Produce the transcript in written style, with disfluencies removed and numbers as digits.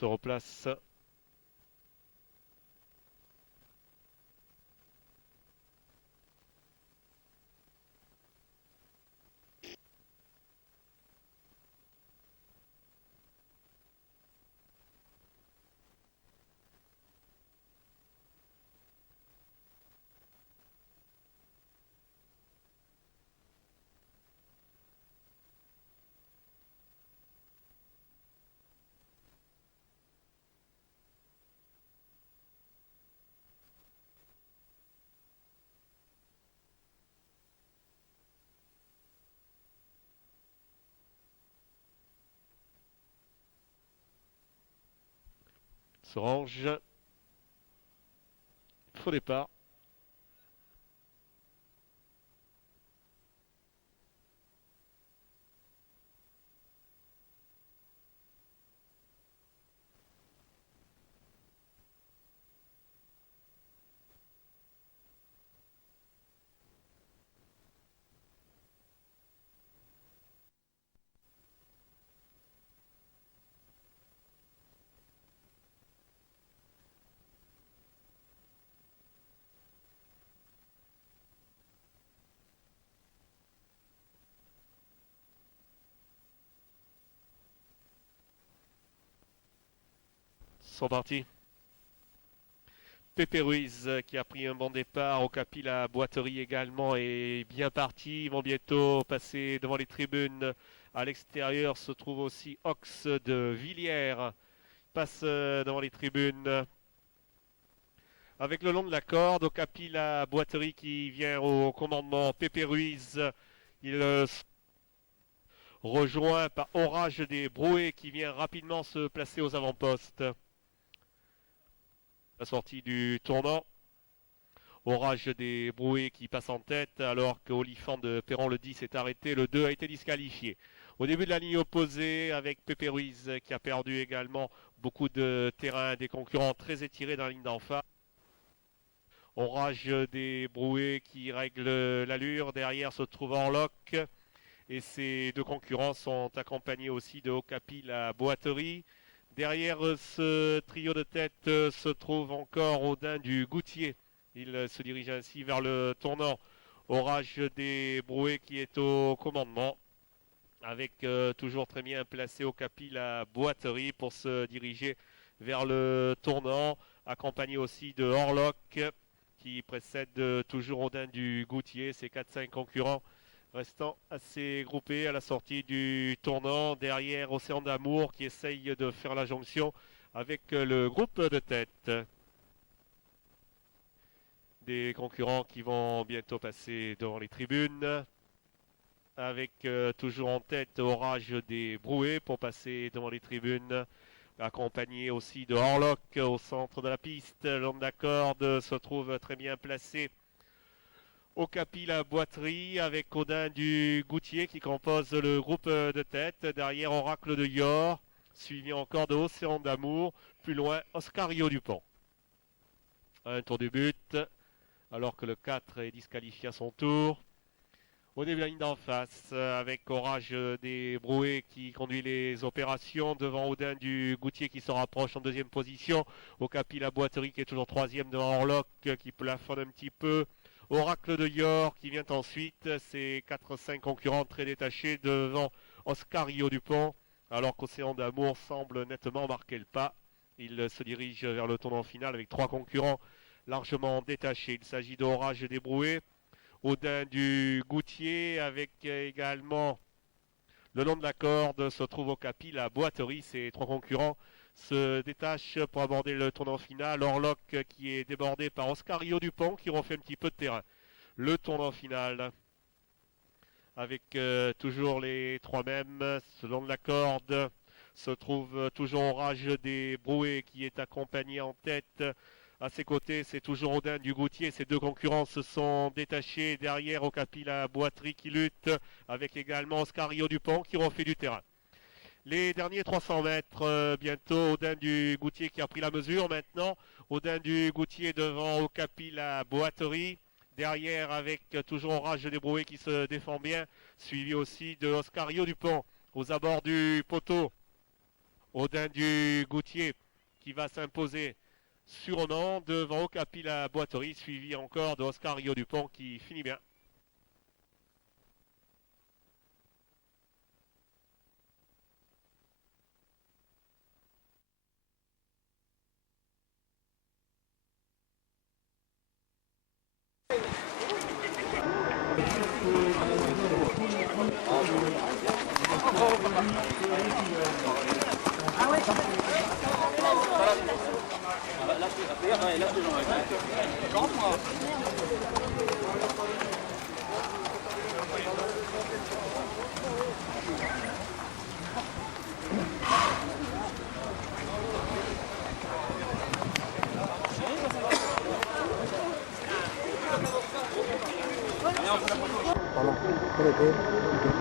se replace. S'orange. Faux départ. Sont partis. Pépé Ruiz qui a pris un bon départ. Okapi, la boiterie également est bien parti. Ils vont bientôt passer devant les tribunes. À l'extérieur se trouve aussi Ox de Villiers. Passe devant les tribunes. Avec le long de la corde, Okapi, la boiterie qui vient au commandement. Pépé Ruiz, il rejoint par Orage des Brouets qui vient rapidement se placer aux avant-postes. La sortie du tournant. Orage des Brouets qui passe en tête alors qu'Olifant de Perron le 10 est arrêté. Le 2 a été disqualifié. Au début de la ligne opposée avec Pépé Ruiz qui a perdu également beaucoup de terrain, des concurrents très étirés dans la ligne d'en face. Orage des Brouets qui règle l'allure. Derrière se trouve Orlock. Et ces deux concurrents sont accompagnés aussi de Okapi, la boiterie. Derrière ce trio de tête se trouve encore Audin du Goutier. Il se dirige ainsi vers le tournant. Orage des Brouets qui est au commandement. Avec toujours très bien placé Okapi, la boiterie pour se diriger vers le tournant. Accompagné aussi de Orlock qui précède toujours Audin du Goutier. Ces 4-5 concurrents restant assez groupés à la sortie du tournant. Derrière Océan d'Amour qui essaye de faire la jonction avec le groupe de tête. Des concurrents qui vont bientôt passer devant les tribunes. Avec toujours en tête Orage des Brouets pour passer devant les tribunes. Accompagné aussi de Orlock au centre de la piste. Long de la corde se trouve très bien placé Okapi, la boiterie avec Audin du Goutier qui compose le groupe de tête. Derrière Oracle de Yor, suivi encore de Océan d'Amour. Plus loin, Oscario Dupont. Un tour du but, alors que le 4 est disqualifié à son tour. Au début de la ligne d'en face, avec Orage des Brouets qui conduit les opérations. Devant Audin du Goutier qui se rapproche en deuxième position. Okapi, la boiterie qui est toujours troisième devant Orlock qui plafonne un petit peu. Oracle de Yor qui vient ensuite, ces 4-5 concurrents très détachés devant Oscario Dupont, alors qu'Océan d'Amour semble nettement marquer le pas. Il se dirige vers le tournant final avec 3 concurrents largement détachés. Il s'agit d'Orage des Brouets, Audin du Goutier avec également le long de la corde se trouve Okapi, la boiterie. Ces 3 concurrents se détache pour aborder le tournant final. Orlock qui est débordé par Oscario Dupont qui refait un petit peu de terrain. Le tournant final avec toujours les 3 mêmes. Selon la corde se trouve toujours Orage des Brouets qui est accompagné en tête. À ses côtés, c'est toujours Audin du Goutier. Ces 2 concurrents se sont détachés. Derrière, Okapi, la boiterie qui lutte avec également Oscario Dupont qui refait du terrain. Les derniers 300 mètres, bientôt Audin du Goutier qui a pris la mesure maintenant. Audin du Goutier devant Okapi, la boiterie. Derrière avec toujours Orage des Brouets qui se défend bien. Suivi aussi de Oscario Dupont aux abords du poteau. Audin du Goutier qui va s'imposer sur Ronan devant Okapi la Boiterie, suivi encore de Oscar Rio Dupont qui finit bien. Pardon, quel était